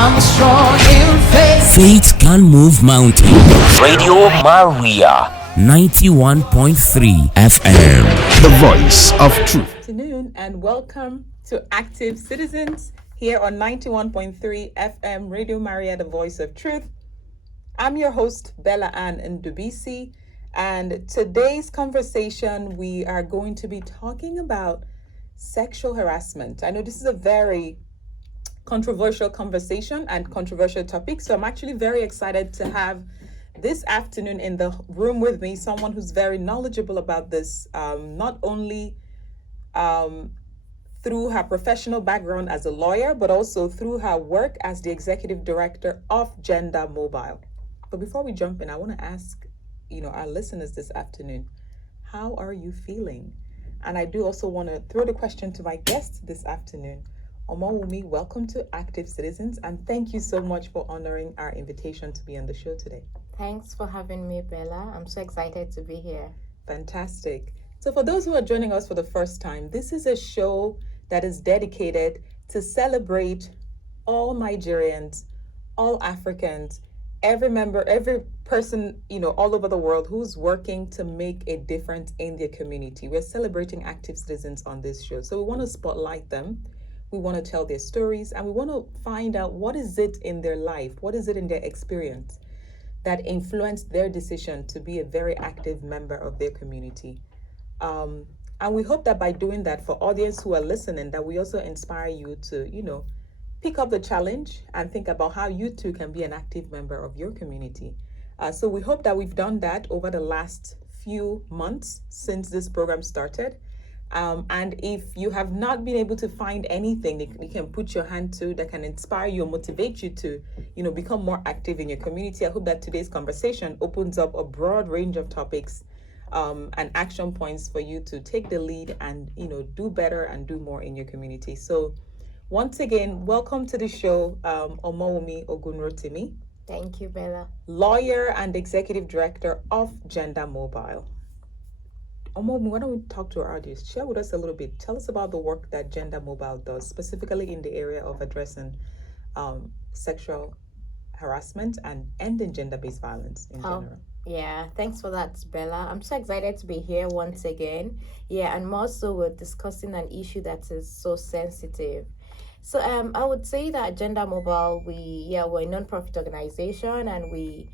I'm strong in faith. Faith can move mountains. Radio Maria 91.3 FM. The voice of truth. Good afternoon and welcome to Active Citizens here on 91.3 FM Radio Maria, the voice of truth. I'm your host, Bella Ann Ndubuisi, and today's conversation we are going to be talking about sexual harassment. I know this is a very controversial conversation and controversial topic, so I'm actually very excited to have this afternoon in the room with me someone who's very knowledgeable about this, not only through her professional background as a lawyer, but also through her work as the executive director of Gender Mobile. But before we jump in, I want to ask, our listeners this afternoon, how are you feeling? And I do also want to throw the question to my guest this afternoon. Omowumi, welcome to Active Citizens, and thank you so much for honoring our invitation to be on the show today. Thanks for having me, Bella. I'm so excited to be here. Fantastic. So for those who are joining us for the first time, this is a show that is dedicated to celebrate all Nigerians, all Africans, every member, every person, all over the world who's working to make a difference in their community. We're celebrating active citizens on this show. So we want to spotlight them. We want to tell their stories, and we want to find out what is it in their life, what is it in their experience that influenced their decision to be a very active member of their community. And we hope that by doing that, for audience who are listening, that we also inspire you to, pick up the challenge and think about how you too can be an active member of your community. So we hope that we've done that over the last few months since this program started. And if you have not been able to find anything that you can put your hand to that can inspire you or motivate you to, become more active in your community, I hope that today's conversation opens up a broad range of topics and action points for you to take the lead and, do better and do more in your community. So once again, welcome to the show, Omowumi Ogunrotimi. Thank you, Bella. Lawyer and executive director of Gender Mobile. Omowumi, why don't we talk to our audience? Share with us a little bit. Tell us about the work that Gender Mobile does, specifically in the area of addressing sexual harassment and ending gender-based violence in general. Yeah, thanks for that, Bella. I'm so excited to be here once again. Yeah, and more so we're discussing an issue that is so sensitive. So I would say that Gender Mobile, we're a non-profit organization, and we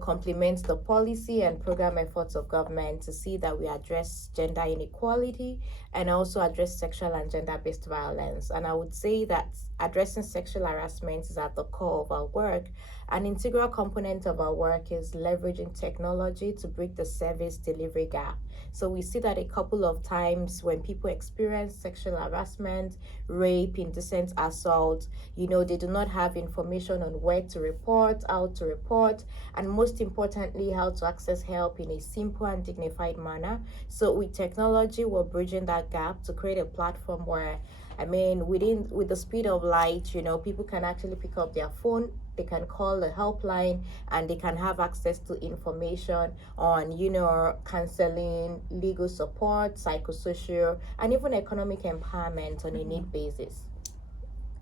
complement the policy and program efforts of government to see that we address gender inequality and also address sexual and gender-based violence. And I would say that addressing sexual harassment is at the core of our work. An integral component of our work is leveraging technology to break the service delivery gap. So we see that a couple of times when people experience sexual harassment, rape, indecent assault, they do not have information on where to report, how to report, and most importantly, how to access help in a simple and dignified manner. So with technology, we're bridging that gap to create a platform where, with the speed of light, people can actually pick up their phone, they can call the helpline, and they can have access to information on, counseling, legal support, psychosocial, and even economic empowerment on a need basis.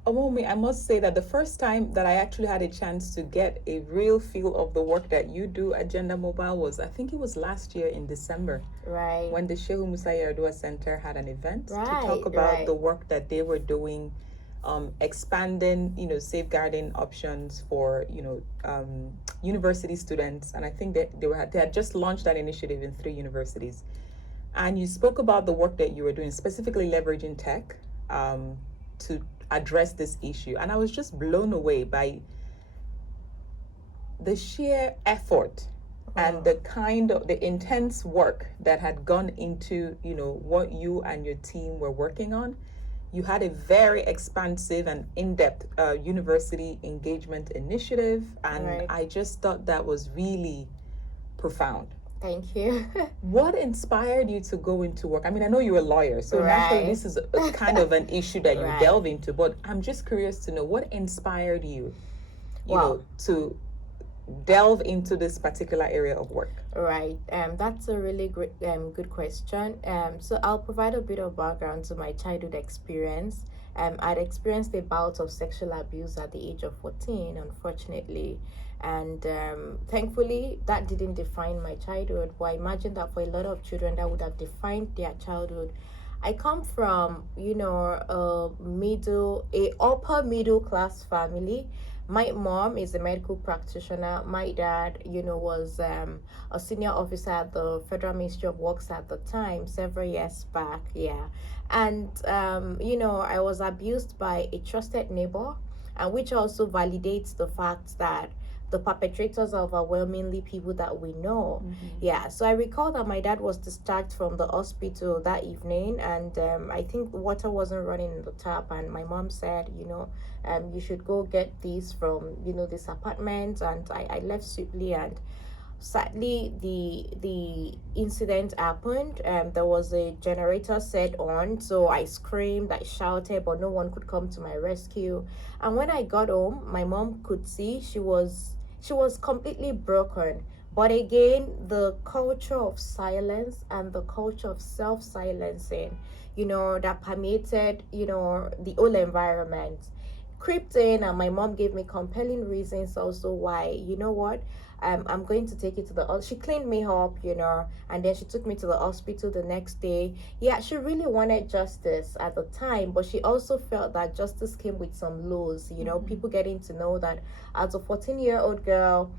Omowumi, I must say that the first time that I actually had a chance to get a real feel of the work that you do at Gender Mobile was, I think it was last year in December. Right. When the Shehu Musa Yar'Adua Center had an event to talk about the work that they were doing, expanding, safeguarding options for, university students. And I think that they had just launched that initiative in 3 universities. And you spoke about the work that you were doing, specifically leveraging tech to address this issue. And I was just blown away by the sheer effort and the intense work that had gone into, what you and your team were working on. You had a very expansive and in-depth university engagement initiative, and I just thought that was really profound. Thank you. What inspired you to go into work? I know you're a lawyer, so naturally this is a kind of an issue that you delve into, but I'm just curious to know what inspired you, to delve into this particular area of work? Right. That's a really great, good question. So I'll provide a bit of background to my childhood experience. I'd experienced a bout of sexual abuse at the age of 14, unfortunately. And thankfully, that didn't define my childhood. But I imagine that for a lot of children, that would have defined their childhood. I come from, a upper middle class family. My mom is a medical practitioner. My dad, was a senior officer at the Federal Ministry of Works at the time, several years back. Yeah. And, I was abused by a trusted neighbor, and which also validates the fact that the perpetrators are overwhelmingly people that we know. Yeah, so I recall that my dad was discharged from the hospital that evening, and I think water wasn't running in the tap, and my mom said, you should go get these from, this apartment, and I left swiftly. And sadly, the incident happened. There was a generator set on, so I screamed, I shouted, but no one could come to my rescue. And when I got home, my mom could see she was completely broken. But again, the culture of silence and the culture of self-silencing, that permeated, the whole environment, creeped in. And my mom gave me compelling reasons also why, I'm going to take you to she cleaned me up, and then she took me to the hospital the next day. Yeah, she really wanted justice at the time, but she also felt that justice came with some lows, people getting to know that as a 14-year-old girl,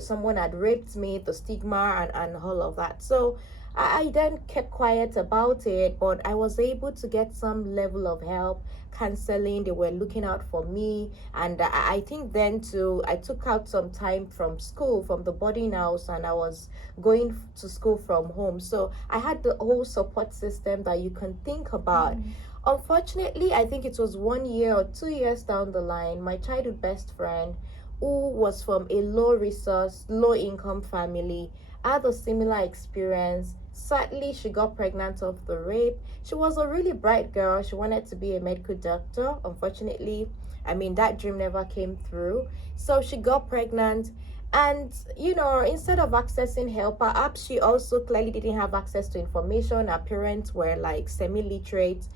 someone had raped me, the stigma and all of that. So I then kept quiet about it, but I was able to get some level of help, counseling. They were looking out for me. And I think then too, I took out some time from school, from the boarding house, and I was going to school from home. So I had the whole support system that you can think about. Unfortunately, I think it was 1 year or 2 years down the line, my childhood best friend, who was from a low resource, low income family, had a similar experience. Sadly, she got pregnant of the rape. She was a really bright girl. She wanted to be a medical doctor. Unfortunately, that dream never came through. So she got pregnant. And, instead of accessing help, perhaps she also clearly didn't have access to information. Her parents were like semi-literate.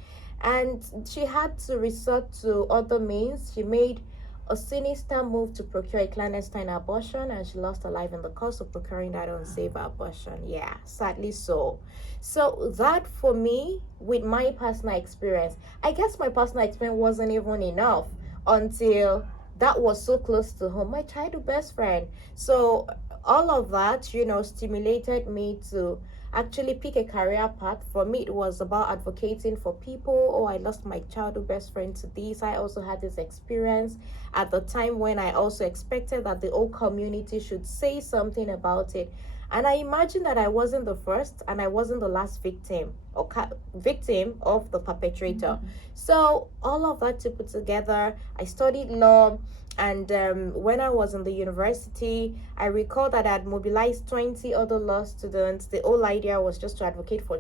And she had to resort to other means. She made a sinister move to procure a clandestine abortion, and she lost her life in the course of procuring that unsafe abortion. Yeah, sadly so. So that for me, with my personal experience, I guess my personal experience wasn't even enough until that was so close to home, my childhood best friend. So all of that, stimulated me to actually pick a career path. For me, it was about advocating for people. Oh, I lost my childhood best friend to this. I also had this experience at the time when I also expected that the whole community should say something about it. And I imagine that I wasn't the first and I wasn't the last victim or victim of the perpetrator. So all of that to put together, I studied law. And when I was in the university, I recall that I had mobilized 20 other law students. The whole idea was just to advocate for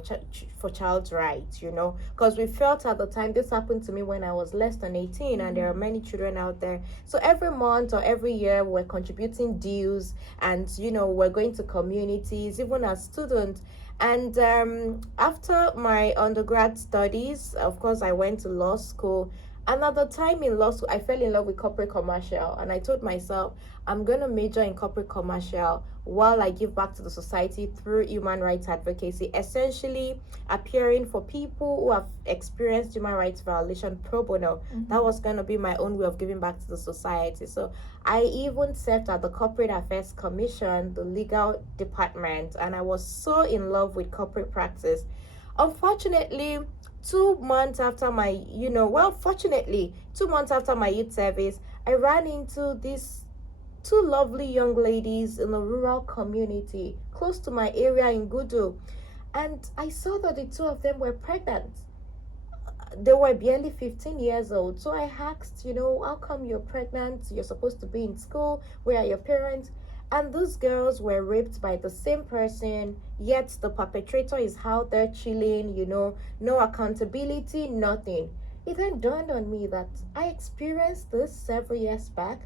child's rights, because we felt at the time, this happened to me when I was less than 18, and there are many children out there. So every month or every year, we're contributing dues, and, we're going to communities, even as students. And after my undergrad studies, of course, I went to law school. Another time in law school, I fell in love with corporate commercial, and I told myself, I'm going to major in corporate commercial while I give back to the society through human rights advocacy, essentially appearing for people who have experienced human rights violation pro bono. That was going to be my own way of giving back to the society. So I even served at the Corporate Affairs Commission, the legal department, and I was so in love with corporate practice. Unfortunately, 2 months after my, fortunately, 2 months after my youth service, I ran into these two lovely young ladies in a rural community close to my area in Gudu. And I saw that the two of them were pregnant. They were barely 15 years old. So I asked, how come you're pregnant? You're supposed to be in school. Where are your parents? And those girls were raped by the same person, yet the perpetrator is out there chilling, no accountability, nothing. it then dawned on me that I experienced this several years back,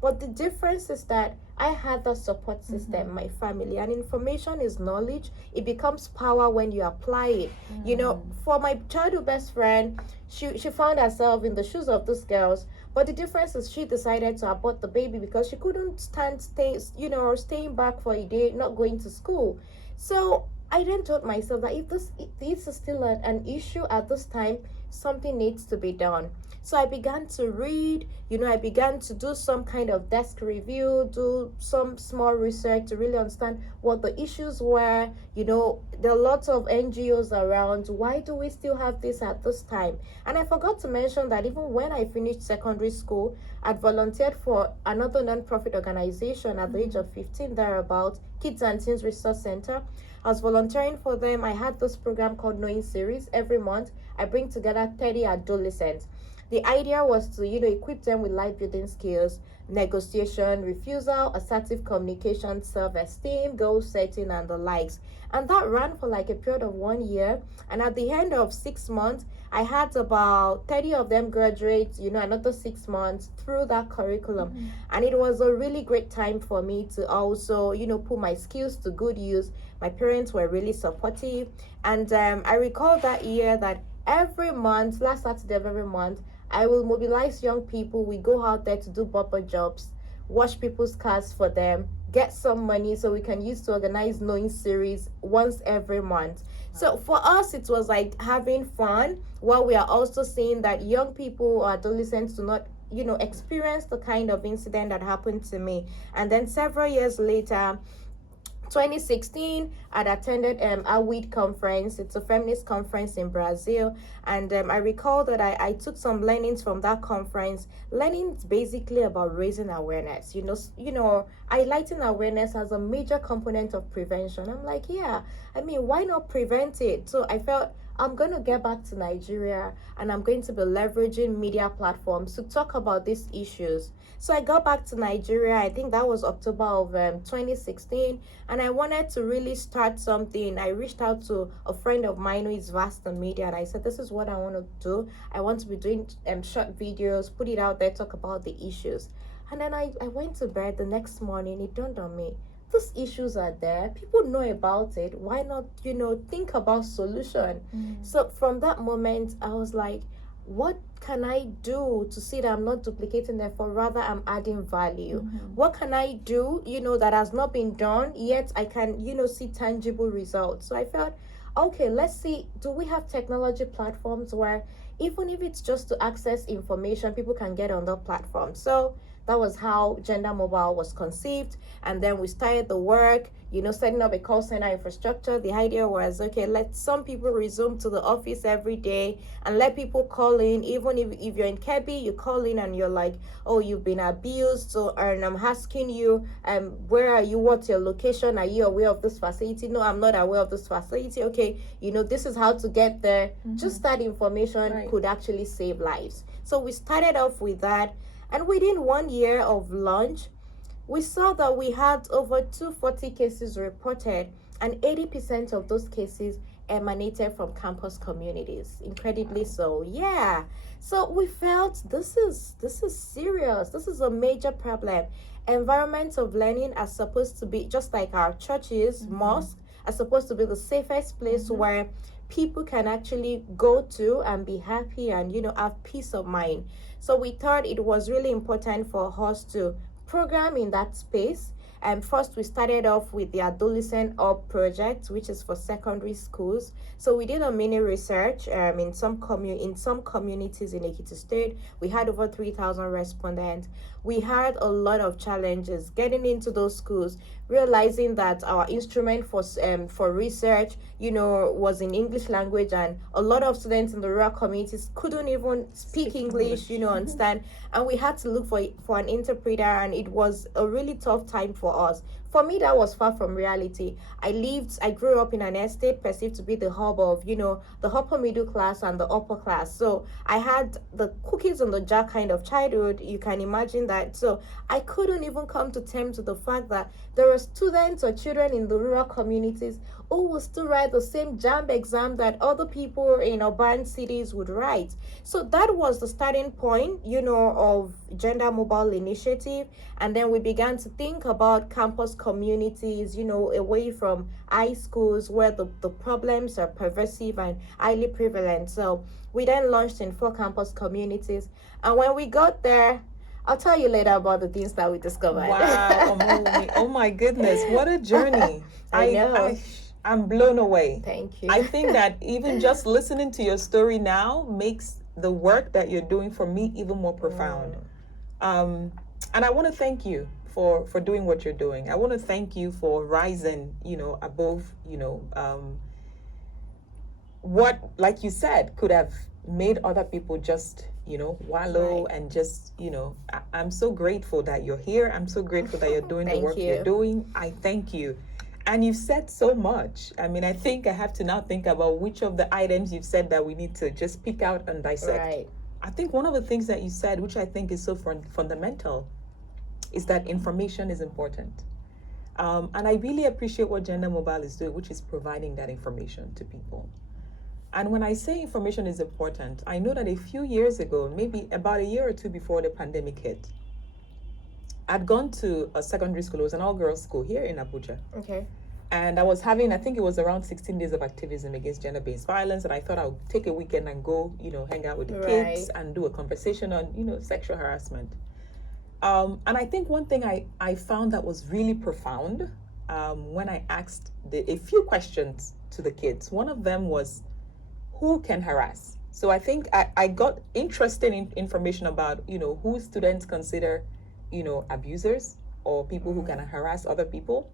but the difference is that I had the support system, my family, and information is knowledge. It becomes power when you apply it. You know, for my childhood best friend, she found herself in the shoes of those girls, but the difference is she decided to abort the baby because she couldn't stand staying back for a day, not going to school. So I then told myself that if this is still an issue at this time, something needs to be done. So I began to read, I began to do some kind of desk review, do some small research to really understand what the issues were. There are lots of NGOs around. Why do we still have this at this time? And I forgot to mention that even when I finished secondary school, I'd volunteered for another non-profit organization at the age of 15, thereabout, Kids and Teens Resource Center. I was volunteering for them. I had this program called Knowing Series. Every month, I bring together 30 adolescents. The idea was to, equip them with life building skills, negotiation, refusal, assertive communication, self-esteem, goal setting, and the likes. And that ran for like a period of 1 year. And at the end of 6 months, I had about 30 of them graduate, another 6 months through that curriculum. And it was a really great time for me to also, put my skills to good use. My parents were really supportive. And I recall that year that every month, last Saturday of every month, I will mobilize young people. We go out there to do bumper jobs, wash people's cars for them, get some money so we can use to organize Knowing Series once every month. So for us, it was like having fun, while we are also seeing that young people or adolescents do not, experience the kind of incident that happened to me. And then several years later, 2016, I'd attended a WEED conference. It's a feminist conference in Brazil, and I recall that I took some learnings from that conference. Learning is basically about raising awareness. Highlighting awareness as a major component of prevention. I'm like, why not prevent it? So I felt I'm going to get back to Nigeria and I'm going to be leveraging media platforms to talk about these issues. So I got back to Nigeria. I think that was October of 2016, and I wanted to really start something. I reached out to a friend of mine who is vast in media, and I said, this is what I want to do. I want to be doing short videos, put it out there, talk about the issues. And then I went to bed. The next morning, it dawned on me, these issues are there, people know about it, why not think about solution? So from that moment, I was like, what can I do to see that I'm not duplicating therefore rather I'm adding value? What can I do that has not been done yet I can see tangible results? So I felt, okay, let's see, do we have technology platforms where even if it's just to access information, people can get on the platform? So that was how Gender Mobile was conceived. And then we started the work, setting up a call center infrastructure. The idea was, okay, let some people resume to the office every day and let people call in. Even if you're in Kebbi, you call in and you're like, oh, you've been abused. So and I'm asking you, where are you? What's your location? Are you aware of this facility? No, I'm not aware of this facility. Okay, this is how to get there. Just that information could actually save lives. So we started off with that. And within 1 year of launch, we saw that we had over 240 cases reported, and 80% of those cases emanated from campus communities. Incredibly so. Yeah. So we felt this is serious. This is a major problem. Environments of learning are supposed to be just like our churches, mosques are supposed to be the safest place where people can actually go to and be happy and have peace of mind. So we thought it was really important for us to program in that space. And first, we started off with the Adolescent Hub project, which is for secondary schools. So we did a mini research in some communities in Ekiti State. We had over 3,000 respondents. We had a lot of challenges getting into those schools, realizing that our instrument for research, was in English language, and a lot of students in the rural communities couldn't even speak English, understand. And we had to look for an interpreter, and it was a really tough time for us. for me, that was far from reality. I grew up in an estate perceived to be the hub of, the upper middle class and the upper class. So I had the cookies on the jar kind of childhood. You can imagine that. So I couldn't even come to terms with the fact that there are students or children in the rural communities who will still write the same JAMB exam that other people in urban cities would write. So that was the starting point, of Gender Mobile Initiative. And then we began to think about campus communities, away from high schools where the problems are pervasive and highly prevalent. So we then launched in 4 campus communities. And when we got there, I'll tell you later about the things that we discovered. Wow, Omowumi. Oh my goodness, what a journey. I know. I'm blown away. Thank you. I think that even just listening to your story now makes the work that you're doing for me even more profound. And I want to thank you for doing what you're doing. I want to thank you for rising, above, what, like you said, could have made other people just, wallow Right. and just, I'm so grateful that you're here. I'm so grateful that you're doing the Thank work you. you're doing. I thank you. And you've said so much. I mean, I think I have to now think about which of the items you've said that we need to just pick out and dissect. Right. I think one of the things that you said, which I think is so fundamental, is that information is important. And I really appreciate what Gender Mobile is doing, which is providing that information to people. And when I say information is important, I know that a few years ago, maybe about a year or two before the pandemic hit, I'd gone to a secondary school. It was an all-girls school here in Abuja. Okay. And I was having, I think it was around 16 days of activism against gender-based violence. And I thought I would take a weekend and go, hang out with the kids and do a conversation on, sexual harassment. And I think one thing I found that was really profound when I asked a few questions to the kids. One of them was, who can harass? So I think I got interesting information about, who students consider, abusers or people who can harass other people.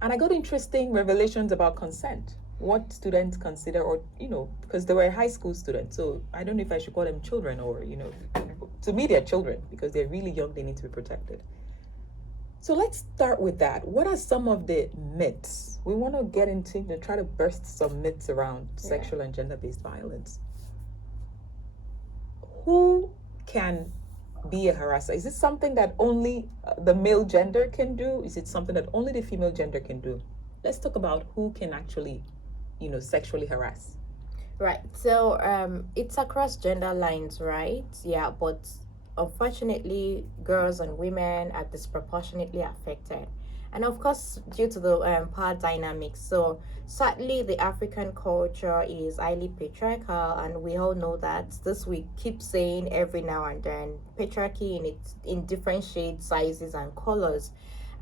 And I got interesting revelations about consent, what students consider, or, because they were high school students. So I don't know if I should call them children or, to me, they're children because they're really young, they need to be protected. So let's start with that. What are some of the myths? We want to get into, try to burst some myths around sexual and gender-based violence. Who can be a harasser? Is it something that only the male gender can do? Is it something that only the female gender can do? Let's talk about who can actually, sexually harass. Right. So it's across gender lines, right? Yeah, but unfortunately, girls and women are disproportionately affected. And of course, due to the power dynamics. So sadly, the African culture is highly patriarchal, and we all know that. This we keep saying every now and then. Patriarchy in different shades, sizes, and colors.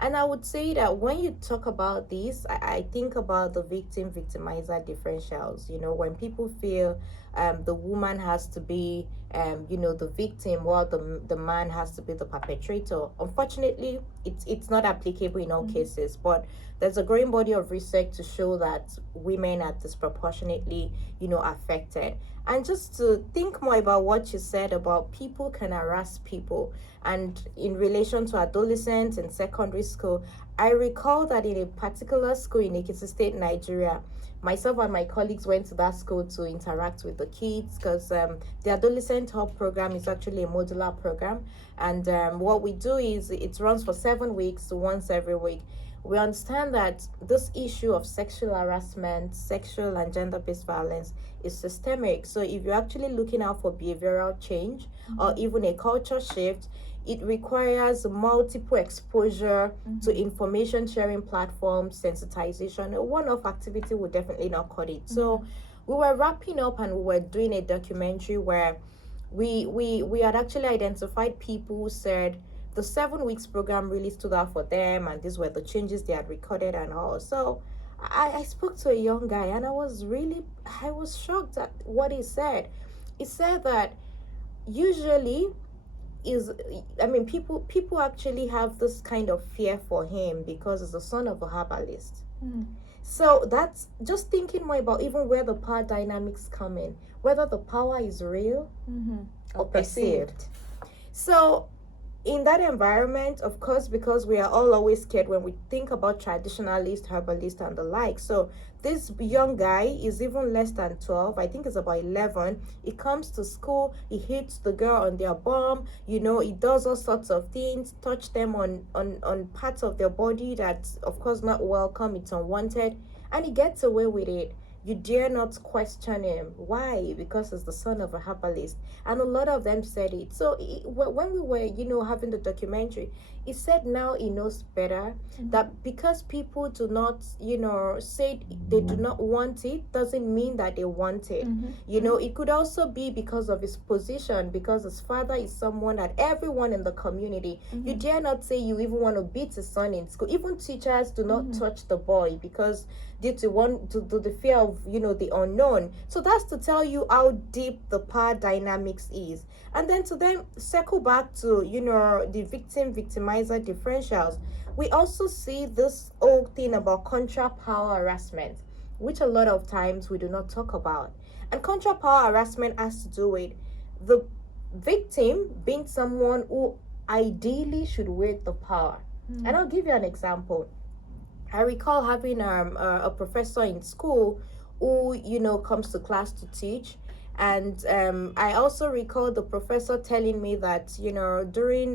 And I would say that when you talk about this, I think about the victimizer differentials. When people feel the woman has to be, the victim, while the man has to be the perpetrator. Unfortunately, it's not applicable in all cases, but there's a growing body of research to show that women are disproportionately, affected. And just to think more about what you said about people can harass people, and in relation to adolescents in secondary school, I recall that in a particular school in Ekiti State, Nigeria, myself and my colleagues went to that school to interact with the kids because the Adolescent Hub program is actually a modular program. And what we do is it runs for 7 weeks, once every week. We understand that this issue of sexual harassment, sexual and gender-based violence is systemic. So if you're actually looking out for behavioral change or even a culture shift, it requires multiple exposure to information sharing platforms, sensitization. A one-off activity would definitely not cut it. So we were wrapping up and we were doing a documentary where we had actually identified people who said the 7 weeks program really stood out for them, and these were the changes they had recorded and all. So I spoke to a young guy, and I was shocked at what he said. He said that usually people actually have this kind of fear for him because he's the son of a herbalist. So that's just thinking more about even where the power dynamics come in, whether the power is real or perceived. So in that environment, of course, because we are all always scared when we think about traditionalist, herbalist, and the like. So this young guy is even less than 12. I think it's about 11. He comes to school, he hits the girl on their bum, he does all sorts of things, touch them on parts of their body that's, of course, not welcome, it's unwanted, and he gets away with it. You dare not question him. Why? Because he's the son of a herbalist. And a lot of them said it. So when we were, having the documentary, he said now he knows better, that because people do not, say they do not want it, doesn't mean that they want it. It could also be because of his position, because his father is someone that everyone in the community, you dare not say you even want to beat his son in school. Even teachers do not touch the boy because due to the fear of the unknown. So that's to tell you how deep the power dynamics is. And then to then circle back to the victimizer differentials, we also see this whole thing about contra power harassment, which a lot of times we do not talk about. And contra power harassment has to do with the victim being someone who ideally should wield the power. And I'll give you an example. I recall having a professor in school who comes to class to teach, and I also recall the professor telling me that during during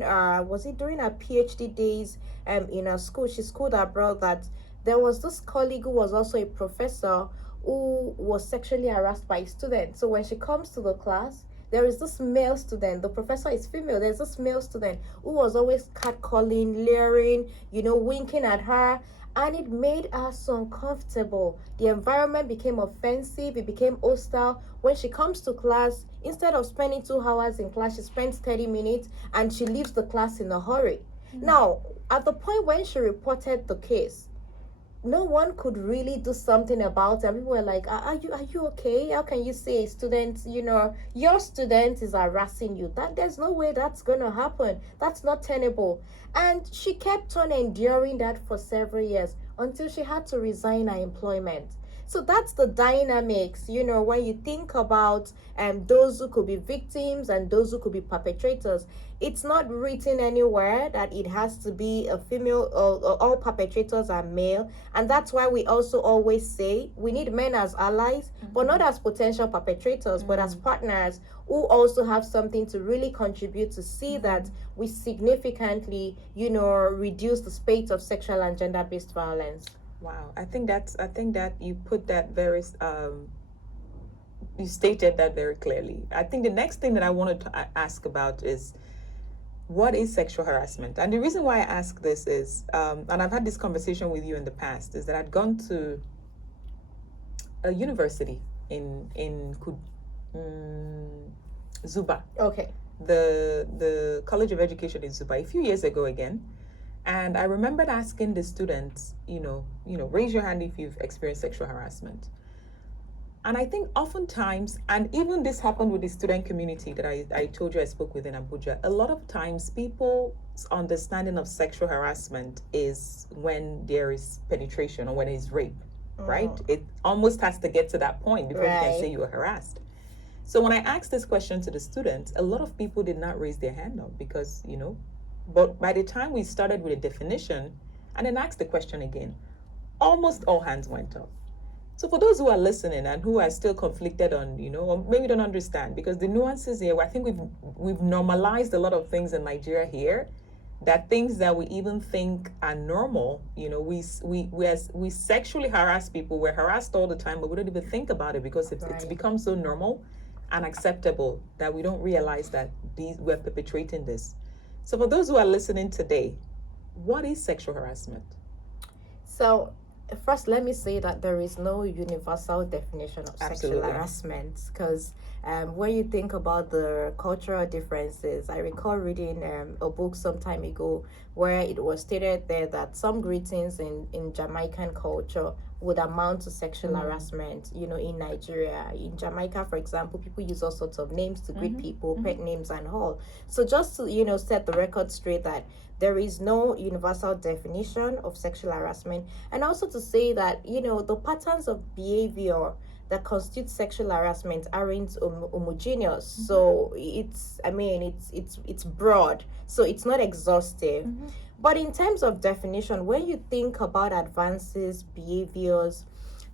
her PhD days in her school, she schooled abroad, that there was this colleague who was also a professor who was sexually harassed by a student. So when she comes to the class, there is this male student, the professor is female, there's this male student who was always catcalling, leering, winking at her, and it made her so uncomfortable. The environment became offensive, it became hostile. When she comes to class, instead of spending 2 hours in class, she spends 30 minutes and she leaves the class in a hurry. Now, at the point when she reported the case, no one could really do something about it. And people were like, are you okay? How can you say a student, your student is harassing you? There's no way that's gonna happen. That's not tenable. And she kept on enduring that for several years until she had to resign her employment. So that's the dynamics, when you think about those who could be victims and those who could be perpetrators. It's not written anywhere that it has to be a female, or all perpetrators are male. And that's why we also always say we need men as allies, but not as potential perpetrators, but as partners who also have something to really contribute to see that we significantly, reduce the spate of sexual and gender-based violence. Wow, I think that you put that very you stated that very clearly. I think the next thing that I wanted to ask about is, what is sexual harassment? And the reason why I ask this is, and I've had this conversation with you in the past, is that I'd gone to a university in Zuba. Okay. The College of Education in Zuba a few years ago again. And I remembered asking the students, raise your hand if you've experienced sexual harassment. And I think oftentimes, and even this happened with the student community that I told you I spoke with in Abuja, a lot of times people's understanding of sexual harassment is when there is penetration or when there is rape, right? It almost has to get to that point before you can say you were harassed. So when I asked this question to the students, a lot of people did not raise their hand up because, but by the time we started with a definition and then asked the question again, almost all hands went up. So for those who are listening and who are still conflicted on, or maybe don't understand, because the nuances here, I think we've normalized a lot of things in Nigeria here, that things that we even think are normal, we sexually harass people. We're harassed all the time, but we don't even think about it because it's become so normal and acceptable that we don't realize that we're perpetrating this. So for those who are listening today, what is sexual harassment? So first, let me say that there is no universal definition of sexual harassment, because when you think about the cultural differences, I recall reading a book some time ago where it was stated there that some greetings in Jamaican culture would amount to sexual harassment, in Nigeria. In Jamaica, for example, people use all sorts of names to greet people, pet names and all. So just to, set the record straight that there is no universal definition of sexual harassment. And also to say that, the patterns of behavior that constitute sexual harassment aren't homogeneous. So it's broad, so it's not exhaustive. But in terms of definition, when you think about advances, behaviors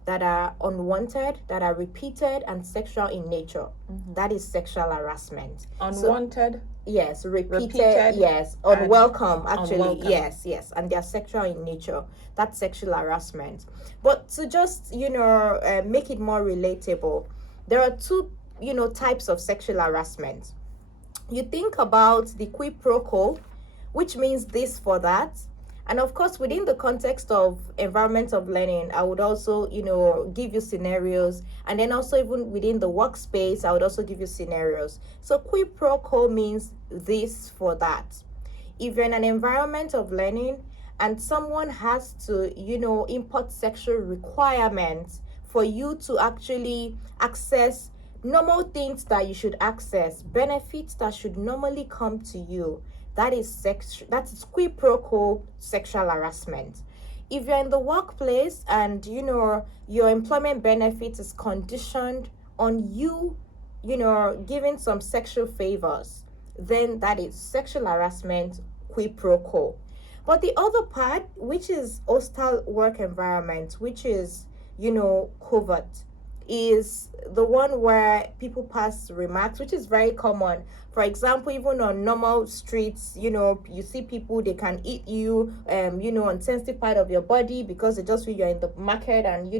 that are unwanted, that are repeated and sexual in nature, that is sexual harassment. Unwanted. Yes, repeated, yes, unwelcome, actually, unwelcome. yes, and they're sexual in nature. That's sexual harassment. But to just, make it more relatable, there are two, types of sexual harassment. You think about the quid pro quo, which means this for that. And of course, within the context of environment of learning, I would also, give you scenarios. And then also even within the workspace, I would also give you scenarios. So quid pro quo means this for that. If you're in an environment of learning and someone has to, import sexual requirements for you to actually access normal things that you should access, benefits that should normally come to you, that is quid pro quo sexual harassment. If you're in the workplace and your employment benefits is conditioned on you giving some sexual favors, then that is sexual harassment, quid pro quo. But the other part, which is hostile work environment, which is covert, is the one where people pass remarks, which is very common. For example, even on normal streets, you see people, they can eat you, on sensitive part of your body because they just feel you're in the market and,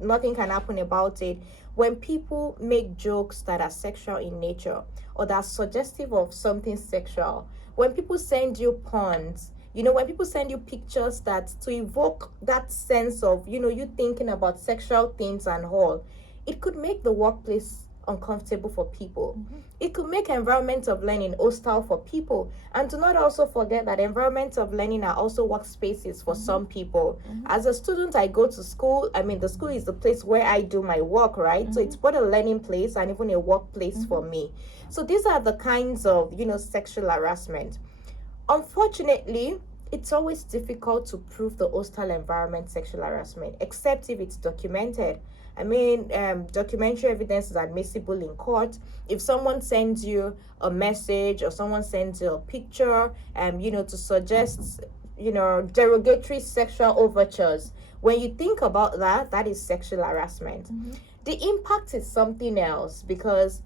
nothing can happen about it. When people make jokes that are sexual in nature or that are suggestive of something sexual, when people send you puns, when people send you pictures that to evoke that sense of, you thinking about sexual things and all, it could make the workplace uncomfortable for people. It could make environment of learning hostile for people. And do not also forget that environments of learning are also workspaces for some people. As a student, I go to school. I mean, the school is the place where I do my work, right? So it's both a learning place and even a workplace for me. So these are the kinds of, sexual harassment. Unfortunately, it's always difficult to prove the hostile environment sexual harassment, except if it's documented. I mean, documentary evidence is admissible in court. If someone sends you a message or someone sends you a picture, to suggest, derogatory sexual overtures, when you think about that, that is sexual harassment. The impact is something else, because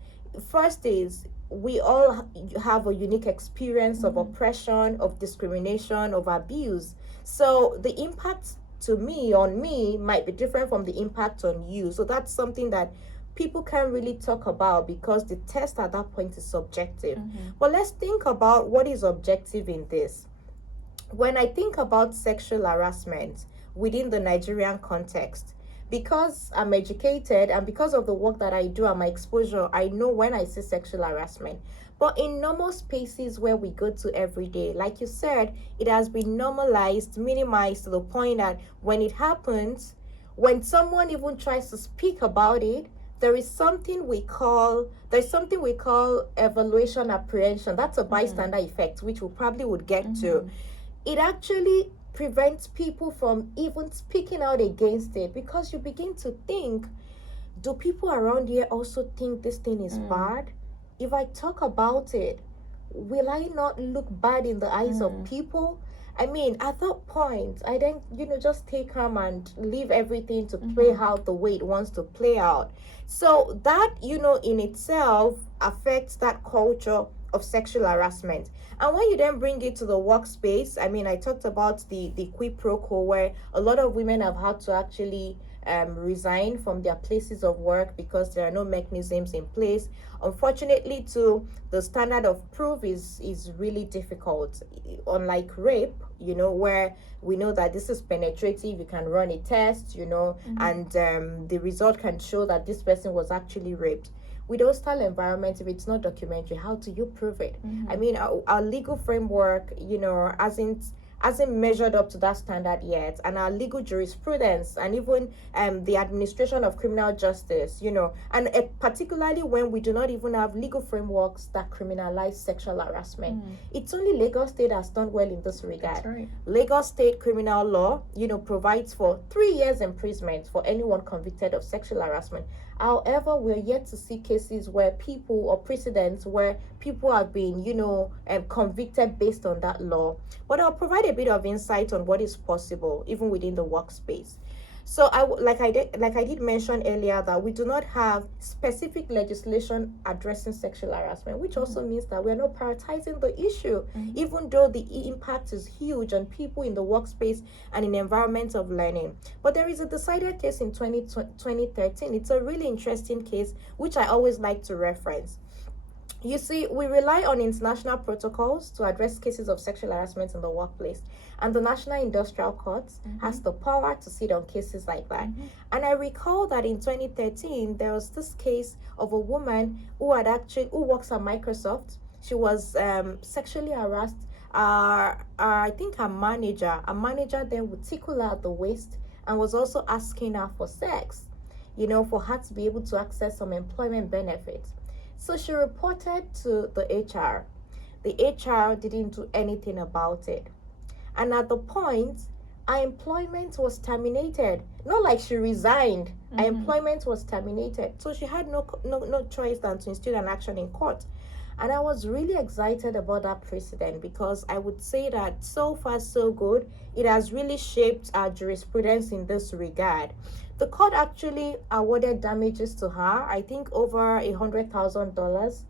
first is we all have a unique experience of oppression, of discrimination, of abuse. So the impact on me might be different from the impact on you. So that's something that people can't really talk about because the test at that point is subjective. But let's think about what is objective in this. When I think about sexual harassment within the Nigerian context, because I'm educated and because of the work that I do and my exposure, I know when I see sexual harassment. But in normal spaces where we go to every day, like you said, it has been normalized, minimized to the point that when it happens, when someone even tries to speak about it, there's something we call evaluation apprehension. That's a bystander effect, which we probably would get to. It actually prevents people from even speaking out against it, because you begin to think, do people around here also think this thing is bad? If I talk about it, will I not look bad in the eyes of people? I mean, at that point, I then, just take calm and leave everything to play out the way it wants to play out. So that, in itself affects that culture of sexual harassment. And when you then bring it to the workspace, I mean, I talked about the quid pro quo, where a lot of women have had to actually resign from their places of work because there are no mechanisms in place. Unfortunately, too, the standard of proof is really difficult. Unlike rape, where we know that this is penetrative, you can run a test, and the result can show that this person was actually raped. With hostile environment, if it's not documentary, how do you prove it? I mean, our legal framework, hasn't measured up to that standard yet, and our legal jurisprudence and even the administration of criminal justice, and particularly when we do not even have legal frameworks that criminalize sexual harassment. It's only Lagos State has done well in this regard. That's right. Lagos State criminal law, provides for 3 years imprisonment for anyone convicted of sexual harassment. However, we're yet to see cases where people, or precedents where people have been, convicted based on that law. But I'll provide a bit of insight on what is possible even within the workspace. So like I did mention earlier, that we do not have specific legislation addressing sexual harassment, which also means that we're not prioritizing the issue, even though the impact is huge on people in the workspace and in environments of learning. But there is a decided case in 2013. It's a really interesting case, which I always like to reference. You see, we rely on international protocols to address cases of sexual harassment in the workplace, and the National Industrial Court has the power to sit on cases like that. And I recall that in 2013, there was this case of a woman who works at Microsoft. She was sexually harassed. I think her manager then would tickle her at the waist and was also asking her for sex, for her to be able to access some employment benefits. So she reported to the HR. The HR didn't do anything about it. And at the point, her employment was terminated. Not like she resigned. Her employment was terminated. So she had no choice than to institute an action in court. And I was really excited about that precedent, because I would say that so far so good. It has really shaped our jurisprudence in this regard. The court actually awarded damages to her, I think over $100,000,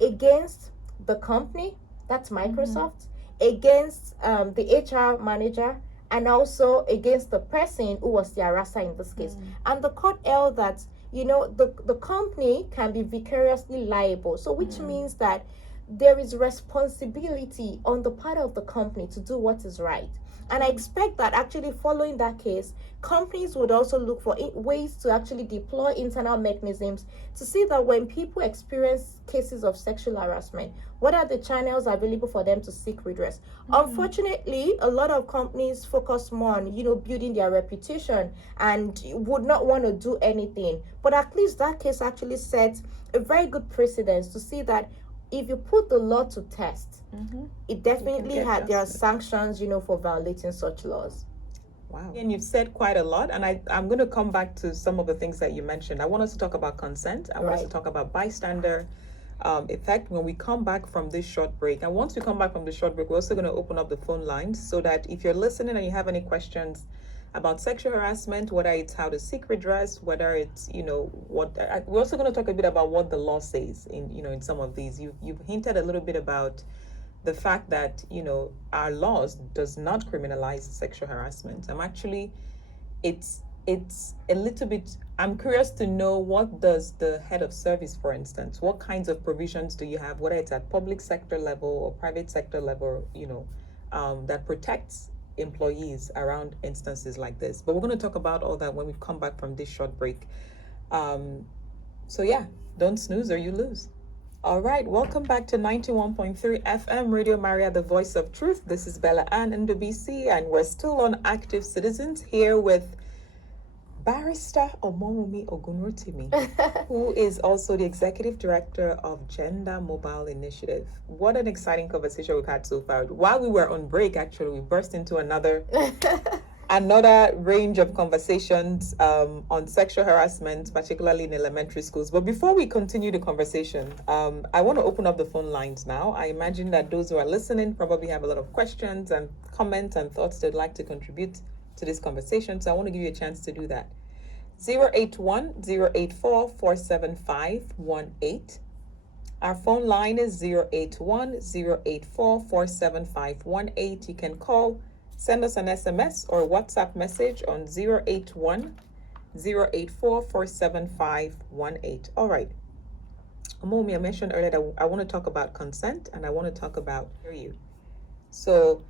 against the company, that's Microsoft, against the HR manager, and also against the person who was the harasser in this case. And the court held that, the company can be vicariously liable. So which means that there is responsibility on the part of the company to do what is right. And I expect that actually following that case, companies would also look for ways to actually deploy internal mechanisms to see that when people experience cases of sexual harassment, what are the channels available for them to seek redress? Unfortunately, a lot of companies focus more on, building their reputation and would not want to do anything. But at least that case actually sets a very good precedence to see that if you put the law to test, it definitely there are sanctions, for violating such laws. Wow. And you've said quite a lot, and I'm going to come back to some of the things that you mentioned. I want us to talk about consent. I want us to talk about bystander effect when we come back from this short break. And once we come back from the short break, we're also going to open up the phone lines so that if you're listening and you have any questions about sexual harassment, whether it's how to seek redress, whether it's, what we're also going to talk a bit about what the law says in some of these. You've hinted a little bit about the fact that, our laws does not criminalize sexual harassment. It's a little bit, I'm curious to know, what does the head of service, for instance, what kinds of provisions do you have, whether it's at public sector level or private sector level, that protects employees around instances like this? But we're going to talk about all that when we come back from this short break. So yeah, don't snooze or you lose. All right, welcome back to 91.3 FM Radio Maria, the voice of truth. This is Bella Ann Ndubuisi, and we're still on Active Citizens here with Barrister Omowumi Ogunrotimi, who is also the Executive Director of Gender Mobile Initiative. What an exciting conversation we've had so far. While we were on break, actually, we burst into another range of conversations on sexual harassment, particularly in elementary schools. But before we continue the conversation, I want to open up the phone lines now. I imagine that those who are listening probably have a lot of questions and comments and thoughts they'd like to contribute to this conversation. So I want to give you a chance to do that. 081-084-475-18. Our phone line is 081-084-475-18. You can call, send us an SMS or WhatsApp message on 081-084-475-18. All right. Omowumi, I mentioned earlier that I want to talk about consent and I want to talk about you. So,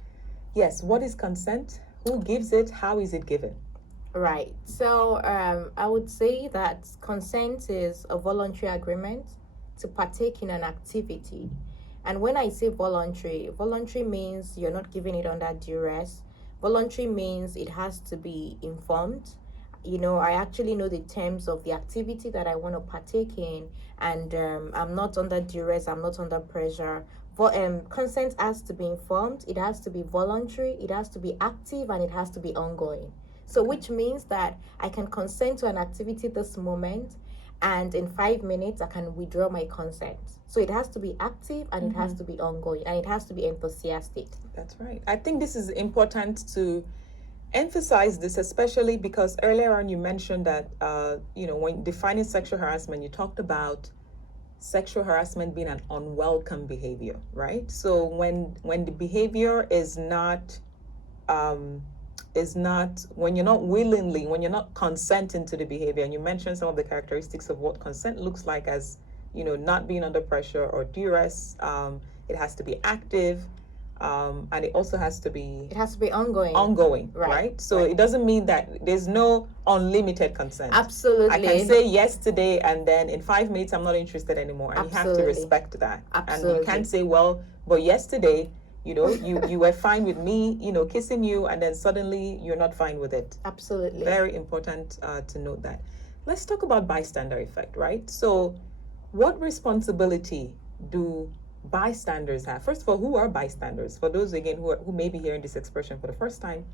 yes, what is consent? Who gives it? How is it given? Right. So I would say that consent is a voluntary agreement to partake in an activity And when I say voluntary means you're not giving it under duress. Voluntary means it has to be informed. I actually know the terms of the activity that I want to partake in, and I'm not under duress, I'm not under pressure. Consent has to be informed, it has to be voluntary, it has to be active, and it has to be ongoing. So, which means that I can consent to an activity this moment, and in 5 minutes I can withdraw my consent. So it has to be active, and it has to be ongoing, and it has to be enthusiastic. That's right. I think this is important to emphasize this, especially because earlier on you mentioned that when defining sexual harassment, you talked about sexual harassment being an unwelcome behavior, right? So when the behavior is not when you're not willingly, when you're not consenting to the behavior, and you mentioned some of the characteristics of what consent looks like as not being under pressure or duress. It has to be active, and it also has to be ongoing, right? So it doesn't mean that there's no unlimited consent. Absolutely. I can say yes today, and then in 5 minutes I'm not interested anymore, and you have to respect that. Absolutely. And you can't say, well, but yesterday you were fine with me kissing you, and then suddenly you're not fine with it. Absolutely. Very important to note that. Let's talk about bystander effect, right? So what responsibility do bystanders have? First of all, who are bystanders? For those, again, who may be hearing this expression for the first time,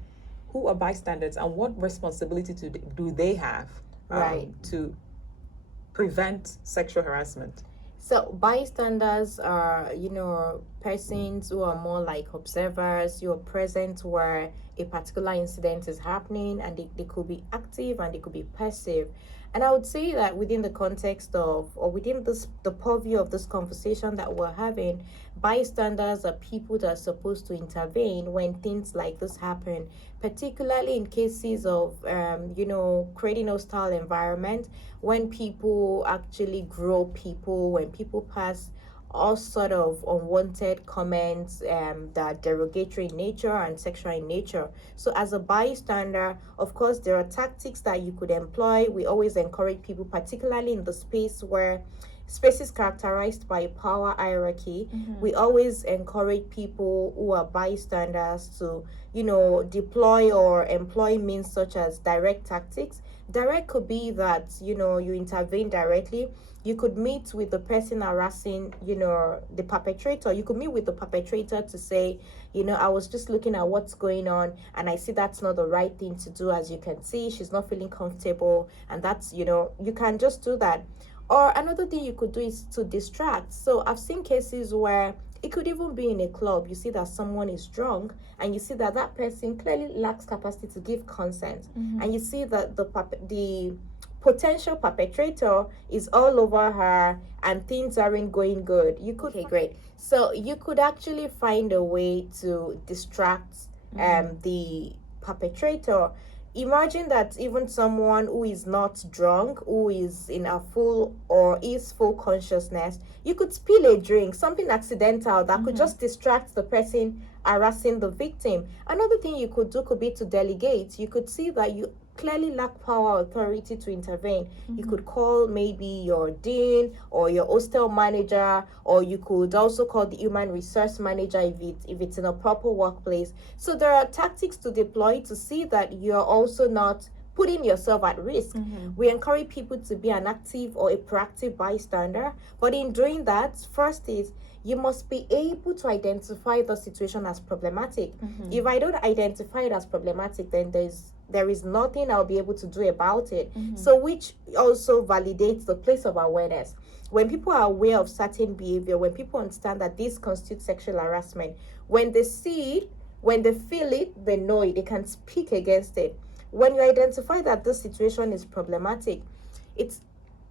who are bystanders, and what responsibility do they have to prevent sexual harassment? So bystanders are, persons who are more like observers, who are present where a particular incident is happening, and they could be active and they could be passive. And I would say that within the context of, or within the purview of this conversation that we're having, bystanders are people that are supposed to intervene when things like this happen, particularly in cases of, creating hostile environment, when people actually grow people, when people pass all sort of unwanted comments that are derogatory in nature and sexual in nature. So as a bystander, of course, there are tactics that you could employ. We always encourage people, particularly in the spaces characterized by power hierarchy. We always encourage people who are bystanders to, deploy or employ means such as direct tactics. Direct could be that, you intervene directly. You could meet with the person harassing, the perpetrator. You could meet with the perpetrator to say, I was just looking at what's going on, and I see that's not the right thing to do. As you can see, she's not feeling comfortable, and that's, you can just do that. Or another thing you could do is to distract. So I've seen cases where it could even be in a club. You see that someone is drunk, and you see that that person clearly lacks capacity to give consent. And you see that the potential perpetrator is all over her, and things aren't going good. Okay, great. So you could actually find a way to distract the perpetrator. Imagine that even someone who is not drunk, who is in a full consciousness, you could spill a drink, something accidental that could just distract the person harassing the victim. Another thing you could do could be to delegate. You could see that you clearly lack power or authority to intervene. You could call maybe your dean or your hostel manager, or you could also call the human resource manager if it's in a proper workplace. So there are tactics to deploy to see that you're also not putting yourself at risk. We encourage people to be an active or a proactive bystander, but in doing that, first is you must be able to identify the situation as problematic. If I don't identify it as problematic, then there is nothing I'll be able to do about it. So which also validates the place of awareness. When people are aware of certain behavior, when people understand that this constitutes sexual harassment, when they see it, when they feel it, they know it, they can speak against it. When you identify that this situation is problematic, it's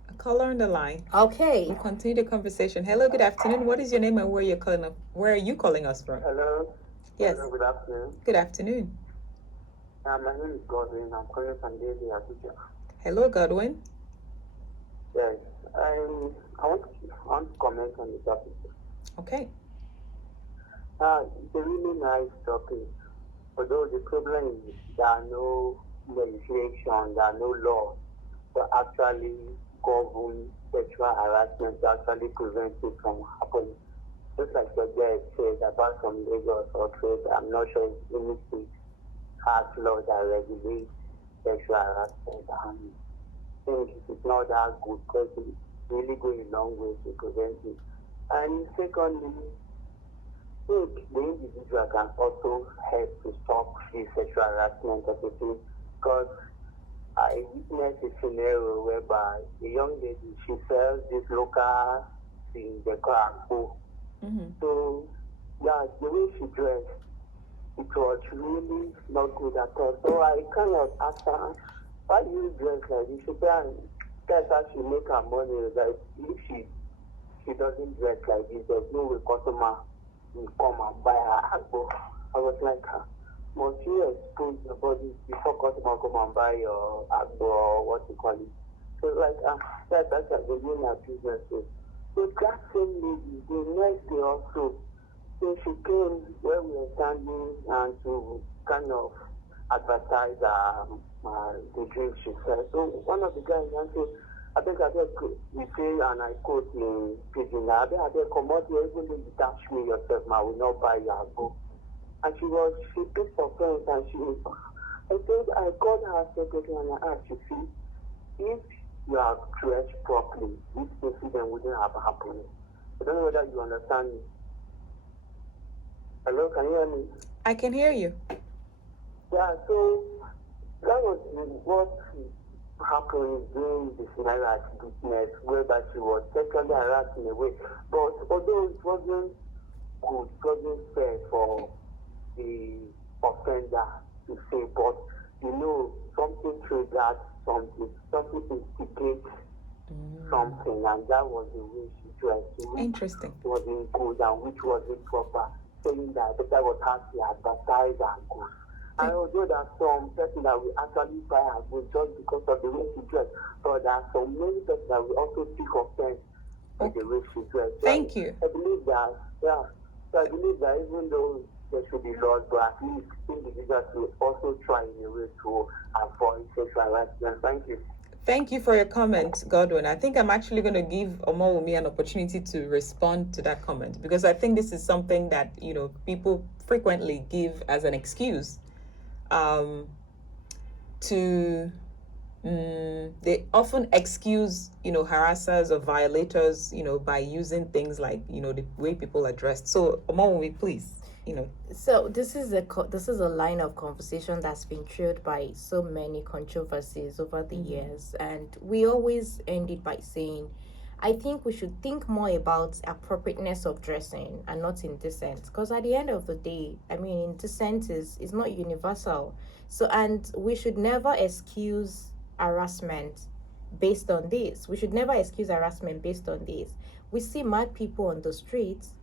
a caller on the line. Okay. We'll continue the conversation. Hello, good afternoon. What is your name and where are you calling us from? Hello. Yes. Hello, good afternoon. Good afternoon. My name is Godwin. I'm calling from Nigeria-Abuja. Hello, Godwin. Yes. I want to comment on the topic. Okay. It's a really nice topic. Although the problem is there are no legislation, there are no laws to actually govern sexual harassment, to actually prevent it from happening. just like your guy says, apart from Lagos or trade, I'm not sure if any state has laws that regulate sexual harassment. And I think it's not that good because it's really going a long way to prevent it. And secondly, I think the individual can also help to stop this sexual harassment as a thing, because I witnessed a scenario whereby a young lady, she sells this local thing, the car. So, yeah, the way she dressed, it was really not good at all. So I kind of asked her, why do you dress like this? She said, that's how she make her money. Like, if she doesn't dress like this, there's no way customer will come and buy her agbo. I was like, must you expose your body before customer come and buy your agbo or what you call it? So like, that's like the doing her business. So that same lady, the next day also, so she came where we were standing and to kind of advertise the drink she said. So one of the guys said, I think we say, and I quote in Pidgin, I think come out here, even if you touch me yourself, I will not buy your book. And she picked her friends and I think I called her secretary and I asked, you see, if you are dressed properly, this incident wouldn't have happened. I don't know whether you understand me. Hello, can you hear me? I can hear you. Yeah, so that was what happened during the scenario at business, whereby she was sexually harassed in a way. But although it wasn't good, it wasn't fair for the offender to say, but something triggers something instigates something, and that was the way she dressed. Interesting. It wasn't good and which wasn't proper, saying that that was how she advertised and good. And although there are some persons that will actually buy her goods just because of the way she dressed, but there are some many persons that will also take offense with the way she dressed. Thank you. I believe that, so I believe that even though there should be laws, but at least individuals will also try in a way to avoid sexual harassment. Thank you. Thank you for your comment, Godwin. I think I'm actually going to give Omowumi an opportunity to respond to that comment, because I think this is something that, people frequently give as an excuse they often excuse, harassers or violators, by using things like, the way people are dressed. So, Omowumi, please. So this is a line of conversation that's been trailed by so many controversies over the years, and we always end it by saying, I think we should think more about appropriateness of dressing and not indecent, because at the end of the day, indecent is not universal. So, and we should never excuse harassment based on this. We should never excuse harassment based on this. We see mad people on the streets,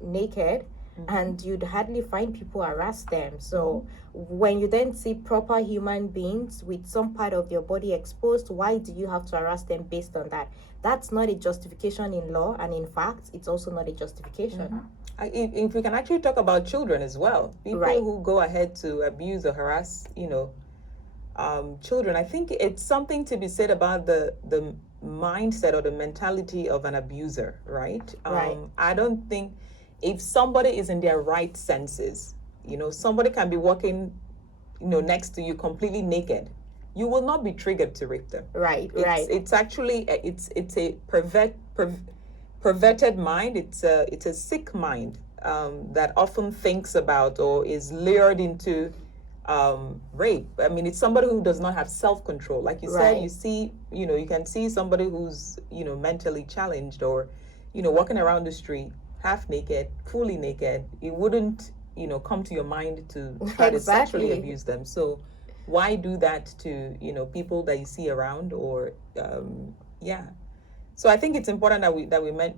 naked, and you'd hardly find people harass them. So when you then see proper human beings with some part of your body exposed, why do you have to harass them based on that? That's not a justification in law, and in fact, it's also not a justification. If we can actually talk about children as well, people who go ahead to abuse or harass, children, I think it's something to be said about the mindset or the mentality of an abuser, right? I don't think if somebody is in their right senses, somebody can be walking, next to you completely naked. You will not be triggered to rape them. It's actually, it's a perverted mind. It's a sick mind that often thinks about or is lured into rape. It's somebody who does not have self-control. Like you said, you see, you can see somebody who's, mentally challenged or, walking around the street half naked, fully naked. It wouldn't, come to your mind to try to sexually abuse them. So why do that to, people that you see around or, So I think it's important that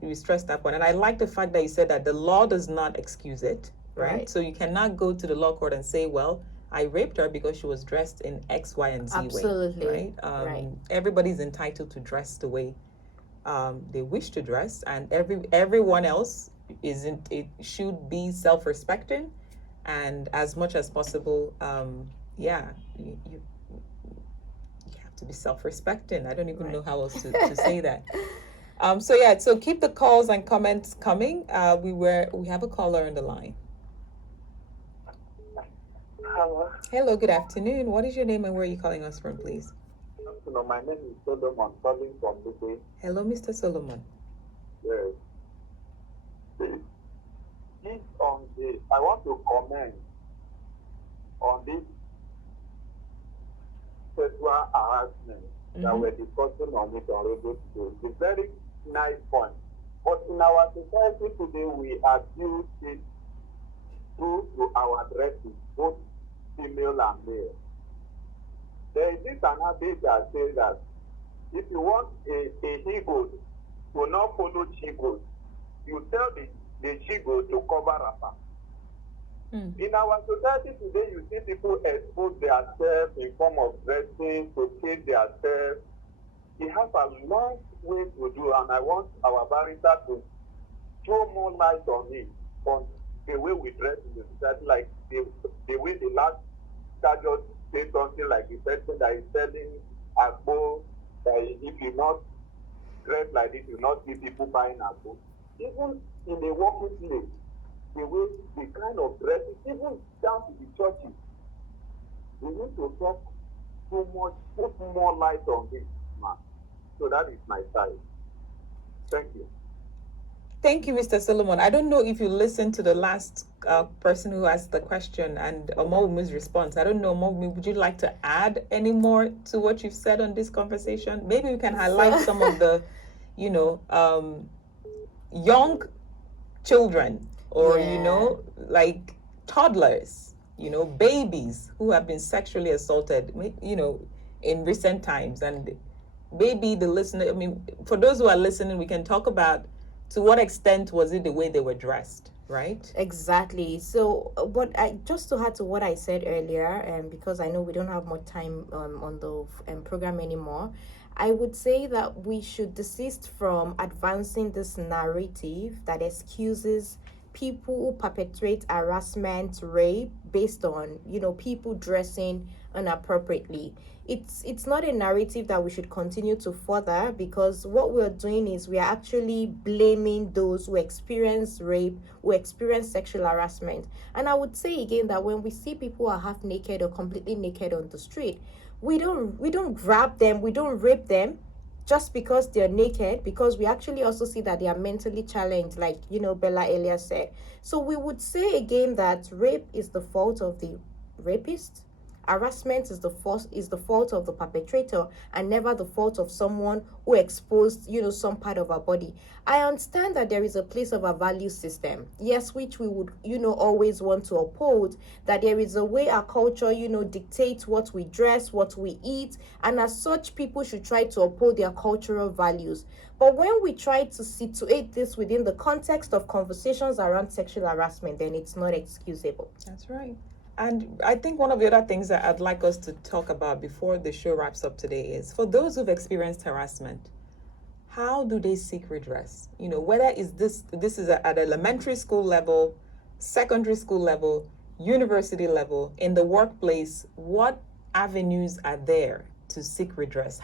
we stress that point. And I like the fact that you said that the law does not excuse it, right? So you cannot go to the law court and say, well, I raped her because she was dressed in X, Y, and Z way, right? Everybody's entitled to dress the way they wish to dress, and everyone else it should be self-respecting, and as much as possible, you have to be self-respecting. I don't even know how else to say that. So keep the calls and comments coming. We have a caller on the line. Hello. Hello, good afternoon. What is your name and where are you calling us from, please? My name is Solomon, calling from Dubai. Hello, Mr. Solomon. Yes. I want to comment on this sexual harassment that we're discussing on it on radio today. It's a very nice point. But in our society today, we abuse it due to our dresses, both female and male. There is this another that says that if you want a he-goat to not follow she-goat, you tell the she-goat to cover wrapper. In our society today, you see people expose themselves in form of dressing to kill themselves. It has a long way to do, and I want our barrister to throw more light on it, on the way we dress in the society, like the way the last guy just say something like the person that is selling agbo, that if you not dress like this, you not see people buying agbo. Even in the working place, the kind of dresses, even down to the churches, we need to talk too much, put more light on this, man. So that is my side. Thank you. Thank you, Mr. Solomon. I don't know if you listened to the last person who asked the question and Omowumi's response. I don't know, Omowumi, would you like to add any more to what you've said on this conversation? Maybe we can highlight some of the, young children or, like toddlers, babies who have been sexually assaulted, in recent times. And maybe the listener, for those who are listening, we can talk about to what extent was it the way they were dressed, right? Exactly. So just to add to what I said earlier, because I know we don't have more time on the program anymore, I would say that we should desist from advancing this narrative that excuses people who perpetrate harassment, rape based on, people dressing inappropriately. It's not a narrative that we should continue to further, because what we're doing is we are actually blaming those who experience rape, who experience sexual harassment. And I would say again that when we see people who are half naked or completely naked on the street, we don't grab them, we don't rape them just because they're naked, because we actually also see that they are mentally challenged, like Bella earlier said. So we would say again that rape is the fault of the rapist. Harassment is the fault of the perpetrator, and never the fault of someone who exposed, some part of our body. I understand that there is a place of a value system, yes, which we would, always want to uphold, that there is a way our culture, dictates what we dress, what we eat, and as such, people should try to uphold their cultural values. But when we try to situate this within the context of conversations around sexual harassment, then it's not excusable. That's right. And I think one of the other things that I'd like us to talk about before the show wraps up today is, for those who've experienced harassment, how do they seek redress? Whether this is at elementary school level, secondary school level, university level, in the workplace, what avenues are there to seek redress?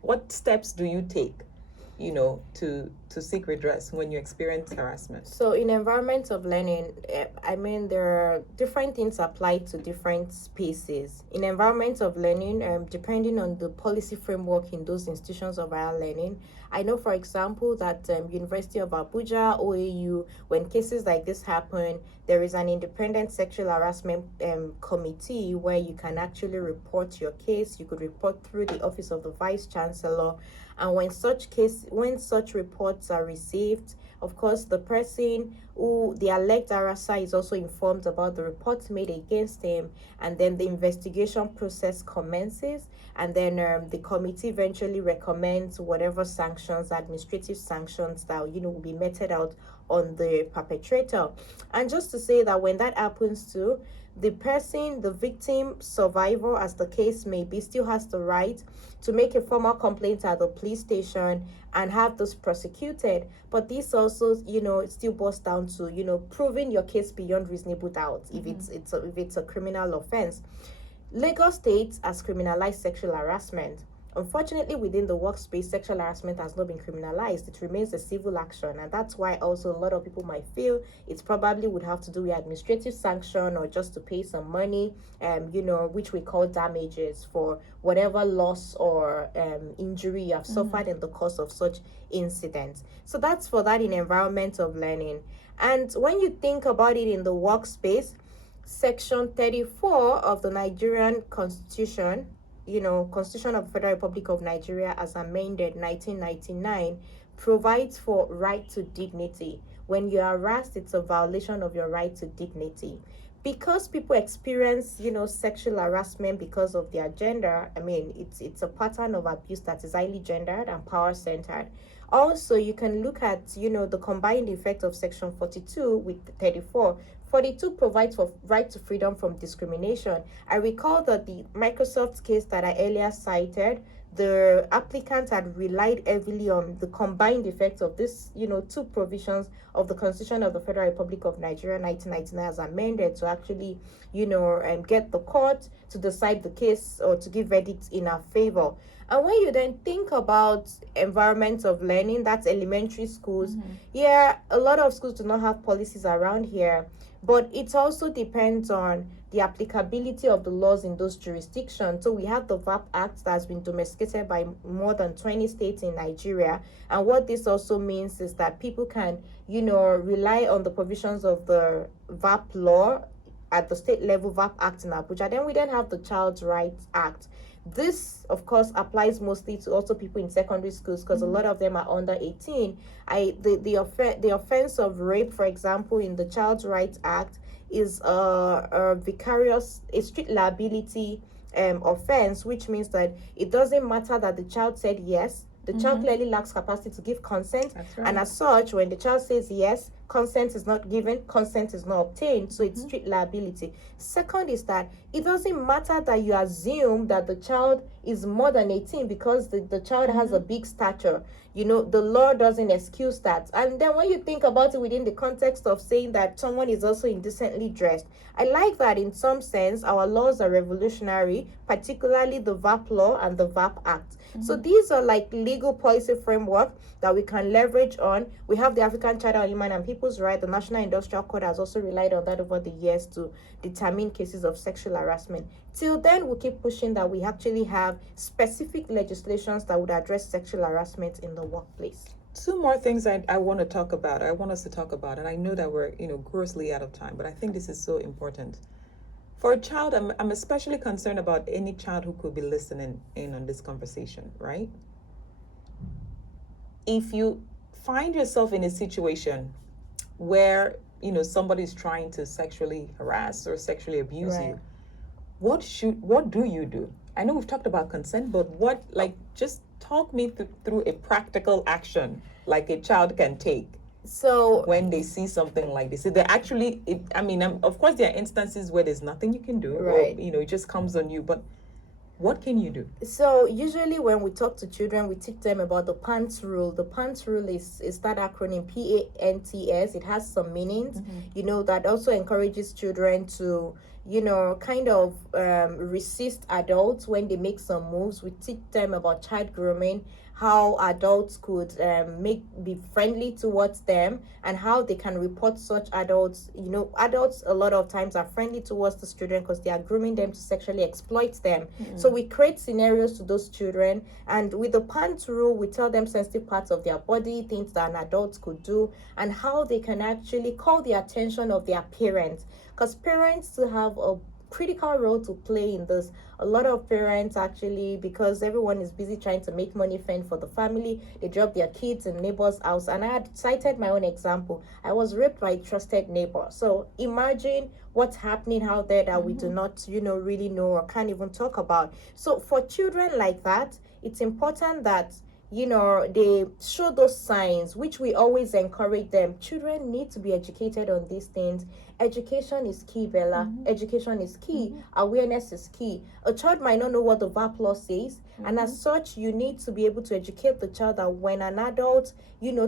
What steps do you take, to seek redress when you experience harassment? So in environments of learning, there are different things applied to different spaces. In environments of learning, depending on the policy framework in those institutions of higher learning, I know, for example, that University of Abuja, OAU, when cases like this happen, there is an independent sexual harassment committee where you can actually report your case. You could report through the office of the vice chancellor. And when such reports are received, of course, the person who the alleged harasser is also informed about the reports made against him, and then the investigation process commences, and then the committee eventually recommends whatever sanctions, administrative sanctions that will be meted out on the perpetrator. And just to say that when that happens too, the person, the victim, survivor, as the case may be, still has the right to make a formal complaint at the police station and have this prosecuted. But this also, it still boils down to, proving your case beyond reasonable doubt if it's a criminal offense. Lagos State has criminalized sexual harassment. Unfortunately, within the workspace, sexual harassment has not been criminalized. It remains a civil action, and that's why also a lot of people might feel it probably would have to do with administrative sanction or just to pay some money, which we call damages for whatever loss or injury you have suffered in the course of such incidents. So that's for that in environment of learning. And when you think about it in the workspace, Section 34 of the Nigerian Constitution, Constitution of the Federal Republic of Nigeria as amended 1999, provides for right to dignity. When you are harassed, it's a violation of your right to dignity. Because people experience, sexual harassment because of their gender, it's a pattern of abuse that is highly gendered and power-centered. Also, you can look at, the combined effect of Section 42 with 34. 42 provides for right to freedom from discrimination. I recall that the Microsoft case that I earlier cited, the applicant had relied heavily on the combined effect of this, two provisions of the Constitution of the Federal Republic of Nigeria 1999 as amended to actually, get the court to decide the case or to give verdicts in our favor. And when you then think about environment of learning, that's elementary schools, a lot of schools do not have policies around here, but it also depends on the applicability of the laws in those jurisdictions. So we have the VAP Act that has been domesticated by more than 20 states in Nigeria. And what this also means is that people can, rely on the provisions of the VAP law at the state level, VAP Act in Abuja. Then we have the Child's Rights Act. This, of course, applies mostly to also people in secondary schools because a lot of them are under 18. The offense of rape, for example, in the Child's Rights Act is a street liability offense, which means that it doesn't matter that the child said yes. The child clearly lacks capacity to give consent. That's right. And as such, when the child says yes, consent is not given, consent is not obtained, so it's street liability. Second is that it doesn't matter that you assume that the child is more than 18 because the child has a big stature. The law doesn't excuse that. And then when you think about it within the context of saying that someone is also indecently dressed, I like that in some sense our laws are revolutionary, particularly the VAP law and the VAP Act. So these are like legal policy framework that we can leverage on. We have the African Charter on Human and People's Rights. The National Industrial Code has also relied on that over the years to determine cases of sexual harassment. Till then, we'll keep pushing that we actually have specific legislations that would address sexual harassment in the workplace. Two more things I want to talk about. I want us to talk about, and I know that we're grossly out of time, but I think this is so important. For a child, I'm especially concerned about any child who could be listening in on this conversation, right? If you find yourself in a situation where, somebody's trying to sexually harass or sexually abuse you, what do you do? I know we've talked about consent, but just talk me through a practical action like a child can take. So when they see something like this, they actually, of course, there are instances where there's nothing you can do, right? Or, it just comes on you. But what can you do? So usually when we talk to children, we teach them about the PANTS rule. The PANTS rule is that acronym PANTS. It has some meanings, that also encourages children to, resist adults when they make some moves. We teach them about child grooming, how adults could be friendly towards them, and how they can report such adults. Adults a lot of times are friendly towards the children because they are grooming them to sexually exploit them. So we create scenarios to those children, and with the PANTS rule, we tell them sensitive parts of their body, things that an adult could do, and how they can actually call the attention of their parents, because parents still have a critical role to play in this. A lot of parents actually, because everyone is busy trying to make money, fend for the family, they drop their kids in neighbor's house. And I had cited my own example. I was raped by a trusted neighbor. So imagine what's happening out there that we do not, really know or can't even talk about. So for children like that, it's important that they show those signs, which we always encourage them. Children need to be educated on these things. Education is key, Bella. Education is key. Awareness is key. A child might not know what the VAP law says, and as such, you need to be able to educate the child that when an adult,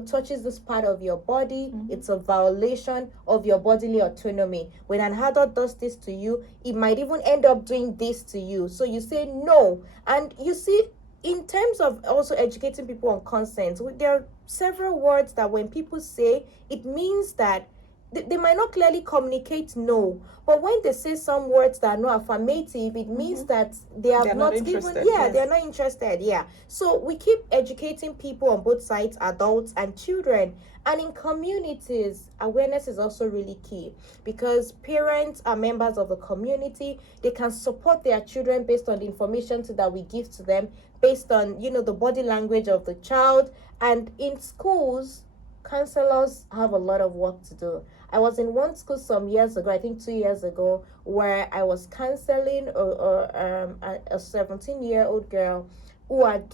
touches this part of your body, it's a violation of your bodily autonomy. When an adult does this to you, it might even end up doing this to you. So you say no, and you see, in terms of also educating people on consent, there are several words that when people say, it means that they might not clearly communicate no, but when they say some words that are not affirmative, it means that they have They're not not given, interested, they're yes. not interested, so we keep educating people on both sides, adults and children. And in communities, awareness is also really key, because parents are members of the community. They can support their children based on the information that we give to them, based on the body language of the child. And in schools, counselors have a lot of work to do. I was in one school some years ago, I think 2 years ago, where I was counseling a 17-year-old girl who had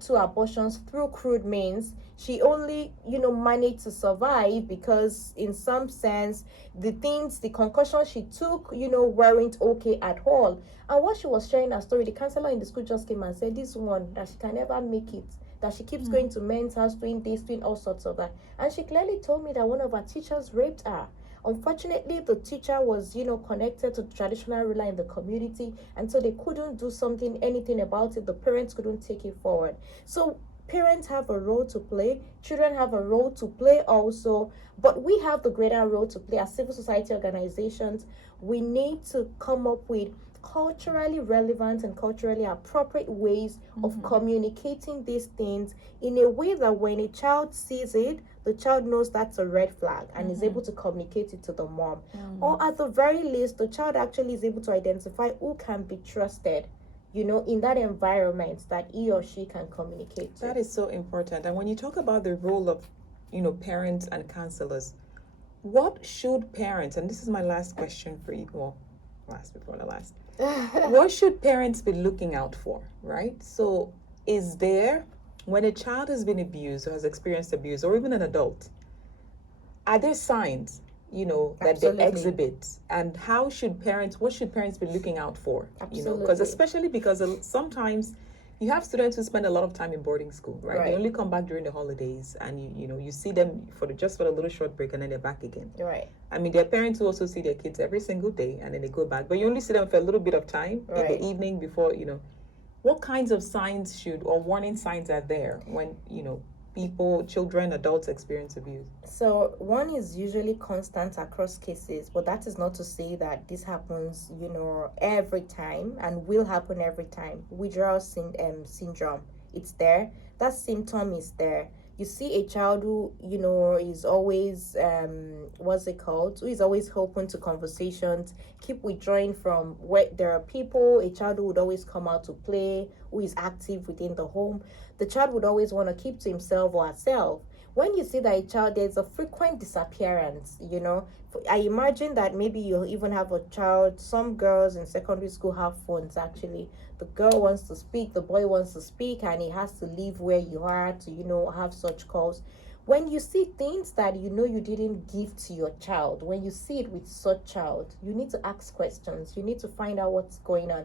two abortions through crude means. She only managed to survive because in some sense the concussion she took weren't okay at all. And what she was sharing her story, the counselor in the school just came and said, this one, that she can never make it, that she keeps going to men's house, doing this, doing all sorts of that. And she clearly told me that one of her teachers raped her. Unfortunately, the teacher was, connected to the traditional ruler in the community, and so they couldn't do anything about it. The parents couldn't take it forward. So parents have a role to play, children have a role to play also, but we have the greater role to play as civil society organizations. We need to come up with culturally relevant and culturally appropriate ways of communicating these things in a way that when a child sees it, the child knows that's a red flag and is able to communicate it to the mom. Or at the very least, the child actually is able to identify who can be trusted, in that environment that he or she can communicate to. That is so important. And when you talk about the role of, parents and counselors, what should parents, and this is my last question for you, well, last before the last, what should parents be looking out for, right? So is there, when a child has been abused or has experienced abuse, or even an adult, are there signs, that they Absolutely. exhibit? And what should parents be looking out for? Absolutely. Because especially because sometimes you have students who spend a lot of time in boarding school, right? They only come back during the holidays, and you see them just for a little short break, and then they're back again. Right. I mean, there are parents who also see their kids every single day, and then they go back, but you only see them for a little bit of time in the evening before, What kinds of signs or warning signs are there when, people, children, adults experience abuse? So one is usually constant across cases, but that is not to say that this happens, every time and will happen every time. Withdrawal syndrome, it's there. That symptom is there. You see a child who, is always, who is always open to conversations, keep withdrawing from where there are people, a child who would always come out to play, who is active within the home. The child would always want to keep to himself or herself. When you see that a child, there's a frequent disappearance, I imagine that maybe you even have a child, some girls in secondary school have phones actually. The girl wants to speak, the boy wants to speak, and he has to leave where you are to, have such calls. When you see things that you didn't give to your child, when you see it with such child, you need to ask questions. You need to find out what's going on.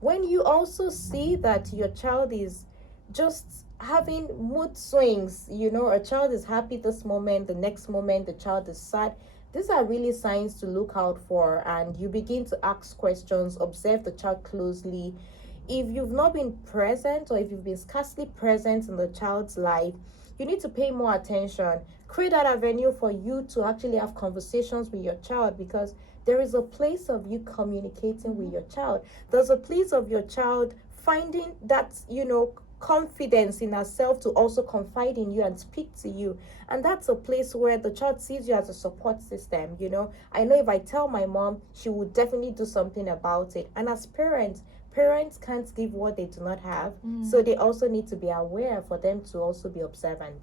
When you also see that your child is just having mood swings, a child is happy this moment, the next moment the child is sad, these are really signs to look out for, and you begin to ask questions, observe the child closely. If you've not been present, or if you've been scarcely present in the child's life, you need to pay more attention. Create that avenue for you to actually have conversations with your child, because there is a place of you communicating with your child. There's a place of your child finding that, confidence in herself to also confide in you and speak to you. And that's a place where the child sees you as a support system. I know if I tell my mom, she would definitely do something about it. And as parents can't give what they do not have. So they also need to be aware for them to also be observant.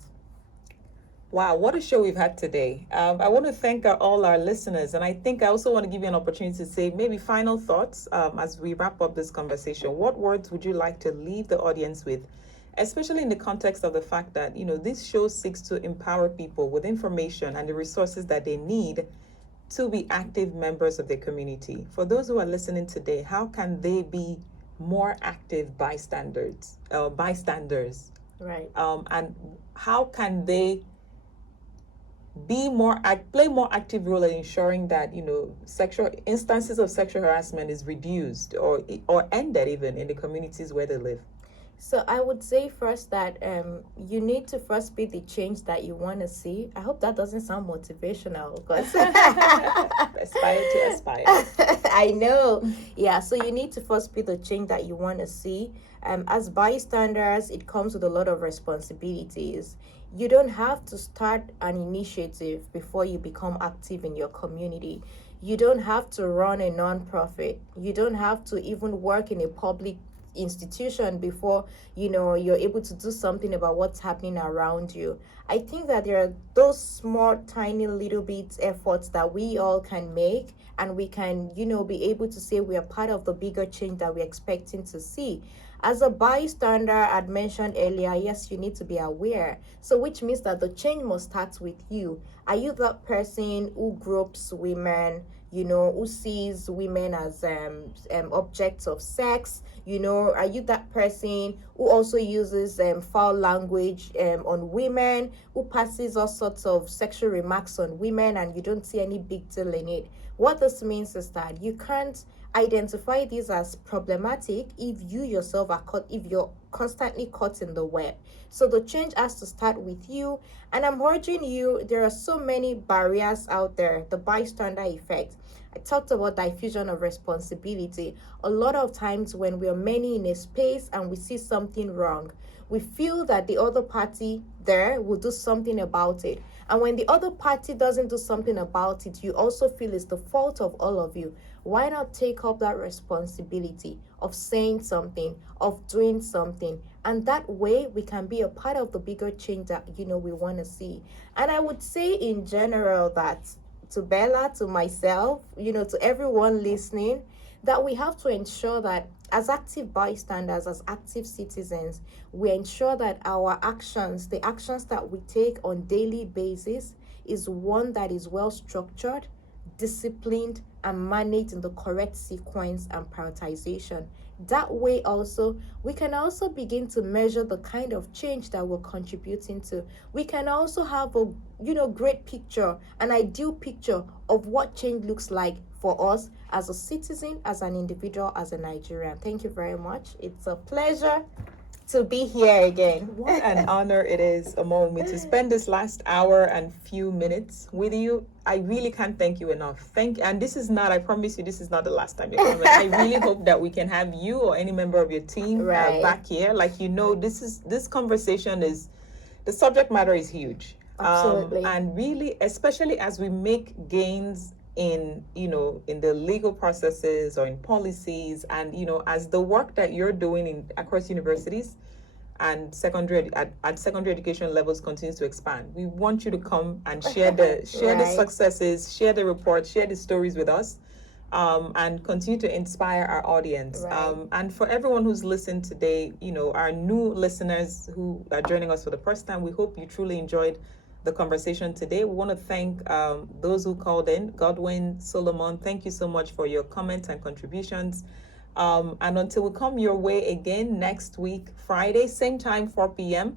Wow, what a show we've had today. I want to thank all our listeners, and I think I also want to give you an opportunity to say maybe final thoughts as we wrap up this conversation. What words would you like to leave the audience with, especially in the context of the fact that, this show seeks to empower people with information and the resources that they need to be active members of their community. For those who are listening today, how can they be more active bystanders? Right. And how can they play more active role in ensuring that sexual instances of sexual harassment is reduced or ended even in the communities where they live? So I would say first that you need to first be the change that you want to see. I hope that doesn't sound motivational because Aspire to aspire. I know. Yeah, so you need to first be the change that you want to see. As bystanders, it comes with a lot of responsibilities. You don't have to start an initiative before you become active in your community. You don't have to run a non-profit. You don't have to even work in a public institution before you're able to do something about what's happening around you. I think that there are those small tiny little bit efforts that we all can make, and we can be able to say we are part of the bigger change that we're expecting to see. As a bystander, I'd mentioned earlier, yes, you need to be aware. So which means that the change must start with you. Are you that person who groups women, who sees women as objects of sex? Are you that person who also uses foul language on women, who passes all sorts of sexual remarks on women, and you don't see any big deal in it? What this means is that you can't identify these as problematic if you yourself are caught, if you're constantly caught in the web. So the change has to start with you. And I'm urging you, there are so many barriers out there. The bystander effect. I talked about diffusion of responsibility. A lot of times when we are many in a space and we see something wrong, we feel that the other party there will do something about it. And when the other party doesn't do something about it, you also feel it's the fault of all of you. Why not take up that responsibility of saying something, of doing something? And that way we can be a part of the bigger change that we want to see. And I would say in general that to Bella, to myself, to everyone listening, that we have to ensure that as active bystanders, as active citizens, we ensure that our actions, the actions that we take on daily basis, is one that is well structured, disciplined, and managed in the correct sequence and prioritization. That way also, we can also begin to measure the kind of change that we're contributing to. We can also have a great picture, an ideal picture of what change looks like for us as a citizen, as an individual, as a Nigerian. Thank you very much. It's a pleasure to be here again. What an honor it is, Omowumi, to spend this last hour and few minutes with you. I really can't thank you enough. And this is not, I promise you, this is not the last time you're coming. I really hope that we can have you or any member of your team back here. Like, this conversation is, the subject matter is huge. Absolutely. And really, especially as we make gains in the legal processes or in policies, and as the work that you're doing across universities and secondary education levels continues to expand, we want you to come and share the successes, share the reports, share the stories with us, and continue to inspire our audience. And for everyone who's listened today, our new listeners who are joining us for the first time, we hope you truly enjoyed the conversation today. We want to thank those who called in. Godwin, Solomon, thank you so much for your comments and contributions. And until we come your way again next week, Friday, same time, 4 p.m.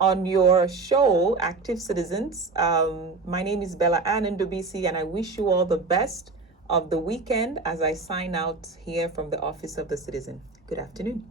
on your show, Active Citizens. My name is Bella Ann Ndubuisi, and I wish you all the best of the weekend as I sign out here from the Office of the Citizen. Good afternoon.